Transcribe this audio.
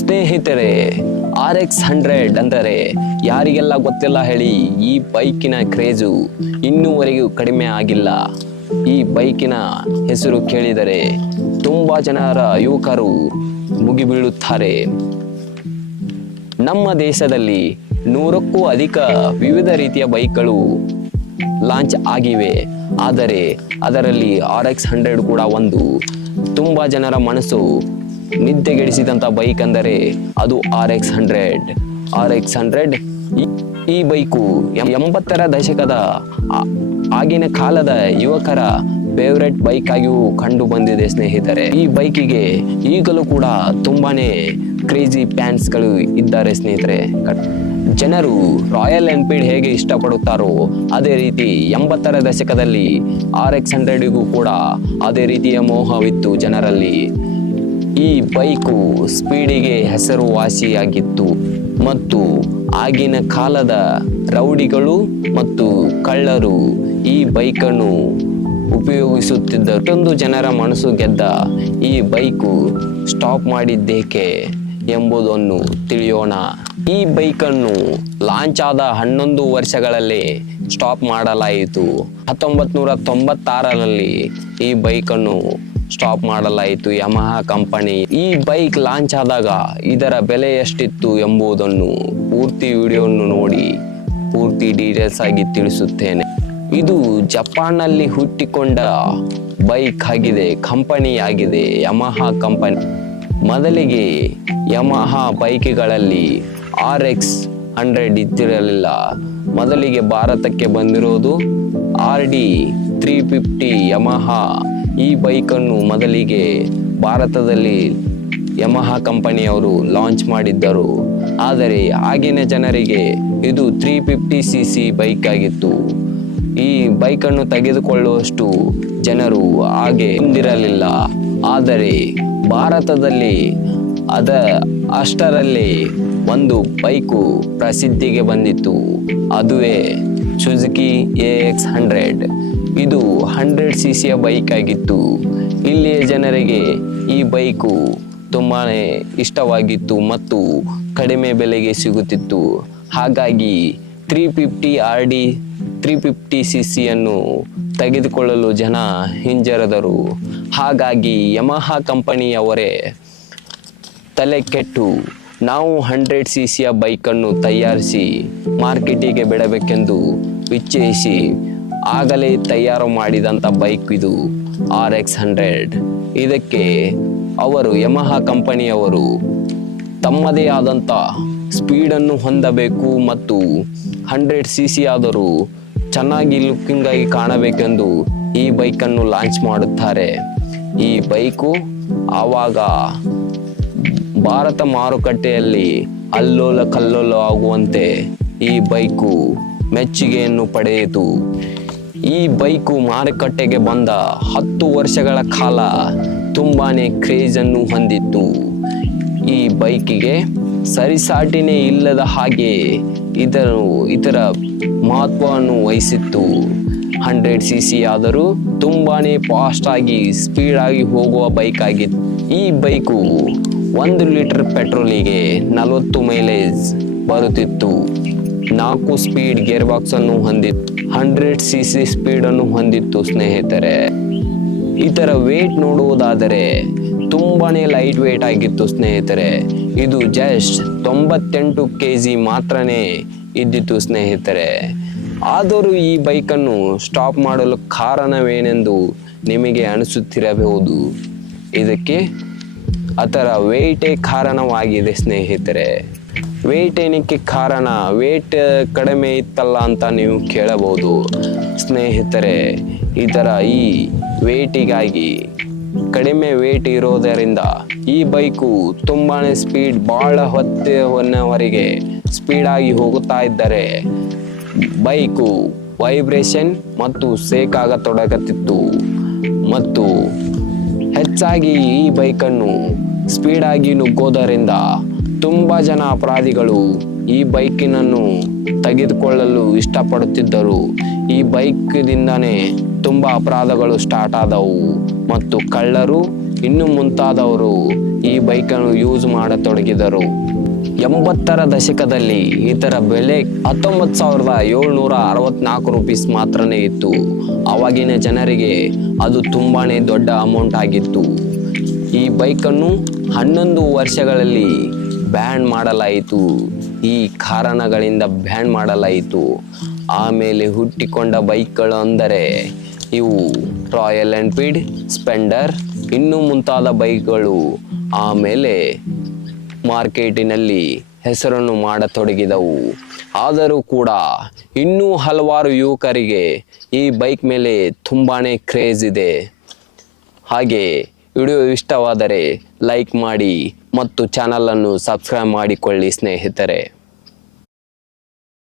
ಸ್ನೇಹಿತರೆ, RX-100 ಅಂದರೆ ಯಾರಿಗೆಲ್ಲ ಗೊತ್ತಿಲ್ಲ ಹೇಳಿ. ಈ ಬೈಕಿನ ಕ್ರೇಜು ಇನ್ನೂವರೆಗೂ ಕಡಿಮೆ ಆಗಿಲ್ಲ. ಈ ಬೈಕಿನ ಹೆಸರು ಕೇಳಿದರೆ ತುಂಬ ಜನರ ಯುವಕರು ಮುಗಿಬೀಳುತ್ತಾರೆ. ನಮ್ಮ ದೇಶದಲ್ಲಿ 100ಕ್ಕೂ ಅಧಿಕ ವಿವಿಧ ರೀತಿಯ ಬೈಕ್ಗಳು ಲಾಂಚ್ ಆಗಿವೆ. ಆದರೆ ಅದರಲ್ಲಿ RX-100 ಕೂಡ ಒಂದು. ತುಂಬ ಜನರ ಮನಸ್ಸು ನಿದ್ದೆಗೆಡಿಸಿದಂಥ ಬೈಕ್ ಅಂದರೆ ಅದು RX-100. ಈ ಬೈಕು 80ರ ದಶಕದ ಆಗಿನ ಕಾಲದ ಯುವಕರ ಫೇವ್ರೆಟ್ ಬೈಕ್ ಆಗಿಯೂ ಕಂಡು ಬಂದಿದೆ ಸ್ನೇಹಿತರೆ. ಈ ಬೈಕಿಗೆ ಈಗಲೂ ಕೂಡ ತುಂಬಾನೇ ಕ್ರೇಜಿ ಫ್ಯಾನ್ಸ್ಗಳು ಇದ್ದಾರೆ ಸ್ನೇಹಿತರೆ. ಜನರು ರಾಯಲ್ ಎನ್ಫೀಲ್ಡ್ ಹೇಗೆ ಇಷ್ಟಪಡುತ್ತಾರೋ ಅದೇ ರೀತಿ 80ರ ದಶಕದಲ್ಲಿ RX-100ಗೂ ಕೂಡ ಅದೇ ರೀತಿಯ ಮೋಹವಿತ್ತು ಜನರಲ್ಲಿ. ಈ ಬೈಕು ಸ್ಪೀಡಿಗೆ ಹೆಸರುವಾಸಿಯಾಗಿತ್ತು ಮತ್ತು ಆಗಿನ ಕಾಲದ ರೌಡಿಗಳು ಮತ್ತು ಕಳ್ಳರು ಈ ಬೈಕನ್ನು ಉಪಯೋಗಿಸುತ್ತಿದ್ದರು. ಇಷ್ಟೊಂದು ಜನರ ಮನಸ್ಸು ಗೆದ್ದ ಈ ಬೈಕು ಸ್ಟಾಪ್ ಮಾಡಿದ್ದೇಕೆ ಎಂಬುದನ್ನು ತಿಳಿಯೋಣ. ಈ ಬೈಕನ್ನು ಲಾಂಚ್ ಆದ 11 ವರ್ಷಗಳಲ್ಲೇ ಸ್ಟಾಪ್ ಮಾಡಲಾಯಿತು. 1996ರಲ್ಲಿ ಈ ಬೈಕನ್ನು ಸ್ಟಾಪ್ ಮಾಡಲಾಯಿತು ಯಮಹಾ ಕಂಪನಿ. ಈ ಬೈಕ್ ಲಾಂಚ್ ಆದಾಗ ಇದರ ಬೆಲೆ ಎಷ್ಟಿತ್ತು ಎಂಬುದನ್ನು ಪೂರ್ತಿ ವಿಡಿಯೋವನ್ನು ನೋಡಿ ಪೂರ್ತಿ ಡೀಟೇಲ್ಸ್ ಆಗಿ ತಿಳಿಸುತ್ತೇನೆ. ಇದು ಜಪಾನ್ನಲ್ಲಿ ಹುಟ್ಟಿಕೊಂಡ ಬೈಕ್ ಆಗಿದೆ, ಕಂಪನಿ ಆಗಿದೆ ಯಮಹಾ ಕಂಪನಿ. ಮೊದಲಿಗೆ ಯಮಹಾ ಬೈಕ್ಗಳಲ್ಲಿ RX-100 ಇದ್ದಿರಲಿಲ್ಲ. ಮೊದಲಿಗೆ ಭಾರತಕ್ಕೆ ಬಂದಿರೋದು RD 350 ಯಮಹಾ. ಈ ಬೈಕನ್ನು ಮೊದಲಿಗೆ ಭಾರತದಲ್ಲಿ ಯಮಹಾ ಕಂಪನಿಯವರು ಲಾಂಚ್ ಮಾಡಿದ್ದರು. ಆದರೆ ಆಗಿನ ಜನರಿಗೆ ಇದು 350cc ಬೈಕ್ ಆಗಿತ್ತು. ಈ ಬೈಕನ್ನು ತೆಗೆದುಕೊಳ್ಳುವಷ್ಟು ಜನರು ಹಾಗೆ ಹೊಂದಿರಲಿಲ್ಲ. ಆದರೆ ಭಾರತದಲ್ಲಿ ಅಷ್ಟರಲ್ಲಿ ಒಂದು ಬೈಕು ಪ್ರಸಿದ್ಧಿಗೆ ಬಂದಿತ್ತು. ಅದುವೇ ಸುಜುಕಿ AX-100. ಇದು 100cc ಬೈಕ್ ಆಗಿತ್ತು. ಇಲ್ಲಿಯ ಜನರಿಗೆ ಈ ಬೈಕು ತುಂಬಾ ಇಷ್ಟವಾಗಿತ್ತು ಮತ್ತು ಕಡಿಮೆ ಬೆಲೆಗೆ ಸಿಗುತ್ತಿತ್ತು. ಹಾಗಾಗಿ 350 RD 350cc ತೆಗೆದುಕೊಳ್ಳಲು ಜನ ಹಿಂಜರಿದರು. ಹಾಗಾಗಿ ಯಮಹಾ ಕಂಪನಿಯವರೇ ತಲೆ ಕೆಟ್ಟು ನಾವು 100cc ಬೈಕನ್ನು ತಯಾರಿಸಿ ಮಾರ್ಕೆಟಿಗೆ ಬಿಡಬೇಕೆಂದು ಇಚ್ಛಿಸಿ ಆಗಲೇ ತಯಾರು ಮಾಡಿದಂಥ ಬೈಕ್ ಇದು RX-100. ಇದಕ್ಕೆ ಅವರು ಯಮಹಾ ಕಂಪನಿಯವರು ತಮ್ಮದೇ ಆದಂಥ ಸ್ಪೀಡನ್ನು ಹೊಂದಬೇಕು ಮತ್ತು 100cc ಆದರೂ ಚೆನ್ನಾಗಿ ಲುಕ್ಕಿಂಗ್ ಆಗಿ ಕಾಣಬೇಕೆಂದು ಈ ಬೈಕನ್ನು ಲಾಂಚ್ ಮಾಡುತ್ತಾರೆ. ಈ ಬೈಕು ಆವಾಗ ಭಾರತ ಮಾರುಕಟ್ಟೆಯಲ್ಲಿ ಅಲ್ಲೋಲ ಕಲ್ಲೋಲ ಆಗುವಂತೆ ಈ ಬೈಕು ಮೆಚ್ಚುಗೆಯನ್ನು ಪಡೆಯಿತು. ಈ ಬೈಕು ಮಾರುಕಟ್ಟೆಗೆ ಬಂದ 10 ವರ್ಷಗಳ ಕಾಲ ತುಂಬಾನೇ ಕ್ರೇಜನ್ನು ಹೊಂದಿತ್ತು. ಈ ಬೈಕಿಗೆ ಸರಿಸಾಟಿನೇ ಇಲ್ಲದ ಹಾಗೆ ಇದರ ಮಹತ್ವವನ್ನು ವಹಿಸಿತ್ತು. 100cc ಆದರೂ ತುಂಬಾನೇ ಫಾಸ್ಟ್ ಆಗಿ ಸ್ಪೀಡ್ ಆಗಿ ಹೋಗುವ ಬೈಕ್ ಆಗಿತ್ತು. ಈ ಬೈಕು 1 ಲೀಟರ್ ಪೆಟ್ರೋಲಿಗೆ 40 ಮೈಲೇಜ್ ಬರುತ್ತಿತ್ತು. 4 ಸ್ಪೀಡ್ ಗೇರ್ ಬಾಕ್ಸ್ ಅನ್ನು ಹೊಂದಿತ್ತು. 100cc ಸ್ಪೀಡ್ ಅನ್ನು ಹೊಂದಿತ್ತು ಸ್ನೇಹಿತರೆ. ಇದರ ವೇಟ್ ನೋಡುವುದಾದರೆ ತುಂಬಾನೇ ಲೈಟ್ ವೇಟ್ ಆಗಿತ್ತು ಸ್ನೇಹಿತರೆ. ಇದು ಜಸ್ಟ್ 98 kg ಮಾತ್ರನೇ ಇದ್ದಿತ್ತು ಸ್ನೇಹಿತರೆ. ಆದರೂ ಈ ಬೈಕನ್ನು ಸ್ಟಾಪ್ ಮಾಡಲು ಕಾರಣವೇನೆಂದು ನಿಮಗೆ ಅನಿಸುತ್ತಿರಬಹುದು. ಇದಕ್ಕೆ ಅದರ ವೇಟೇ ಕಾರಣವಾಗಿದೆ ಸ್ನೇಹಿತರೆ. ವೇಟ್ ಏನಕ್ಕೆ ಕಾರಣ? ವೇಟ್ ಕಡಿಮೆ ಇತ್ತಲ್ಲ ಅಂತ ನೀವು ಕೇಳಬಹುದು ಸ್ನೇಹಿತರೆ. ಇದರ ಈ ವೇಟಿಗಾಗಿ ಕಡಿಮೆ ವೇಟ್ ಇರೋದರಿಂದ ಈ ಬೈಕು ತುಂಬಾ ಸ್ಪೀಡ್ ಭಾಳ ಹೊತ್ತಿನವರೆಗೆ ಸ್ಪೀಡಾಗಿ ಹೋಗುತ್ತಾ ಇದ್ದರೆ ಬೈಕು ವೈಬ್ರೇಷನ್ ಮತ್ತು ಸೇಕ್ ಆಗತೊಡಗುತ್ತಿತ್ತು. ಮತ್ತು ಹೆಚ್ಚಾಗಿ ಈ ಬೈಕನ್ನು ಸ್ಪೀಡಾಗಿ ನುಗ್ಗೋದರಿಂದ ತುಂಬ ಜನ ಅಪರಾಧಿಗಳು ಈ ಬೈಕಿನನ್ನು ತೆಗೆದುಕೊಳ್ಳಲು ಇಷ್ಟಪಡುತ್ತಿದ್ದರು. ಈ ಬೈಕ್ದಿಂದನೇ ತುಂಬ ಅಪರಾಧಗಳು ಸ್ಟಾರ್ಟ್ ಆದವು ಮತ್ತು ಕಳ್ಳರು ಇನ್ನು ಮುಂತಾದವರು ಈ ಬೈಕನ್ನು ಯೂಸ್ ಮಾಡತೊಡಗಿದರು. 80ರ ದಶಕದಲ್ಲಿ ಇದರ ಬೆಲೆ 19,764 ರೂಪೀಸ್ ಮಾತ್ರನೇ ಇತ್ತು. ಆವಾಗಿನ ಜನರಿಗೆ ಅದು ತುಂಬಾನೇ ದೊಡ್ಡ ಅಮೌಂಟ್ ಆಗಿತ್ತು. ಈ ಬೈಕನ್ನು 11 ವರ್ಷಗಳಲ್ಲಿ ಬ್ಯಾನ್ ಮಾಡಲಾಯಿತು. ಈ ಕಾರಣಗಳಿಂದ ಬ್ಯಾನ್ ಮಾಡಲಾಯಿತು. ಆಮೇಲೆ ಹುಟ್ಟಿಕೊಂಡ ಬೈಕ್ಗಳು ಅಂದರೆ ಇವು ರಾಯಲ್ ಎನ್ಫೀಲ್ಡ್, ಸ್ಪೆಂಡರ್ ಇನ್ನೂ ಮುಂತಾದ ಬೈಕ್ಗಳು ಆಮೇಲೆ ಮಾರ್ಕೆಟಿನಲ್ಲಿ ಹೆಸರನ್ನು ಮಾಡತೊಡಗಿದವು. ಆದರೂ ಕೂಡ ಇನ್ನೂ ಹಲವಾರು ಯುವಕರಿಗೆ ಈ ಬೈಕ್ ಮೇಲೆ ತುಂಬಾನೇ ಕ್ರೇಜ್ ಇದೆ. ಹಾಗೆ ವಿಡಿಯೋ ಇಷ್ಟವಾದರೆ ಲೈಕ್ ಮಾಡಿ ಮತ್ತು ಚಾನಲನ್ನು ಸಬ್ಸ್ಕ್ರೈಬ್ ಮಾಡಿಕೊಳ್ಳಿ ಸ್ನೇಹಿತರೆ.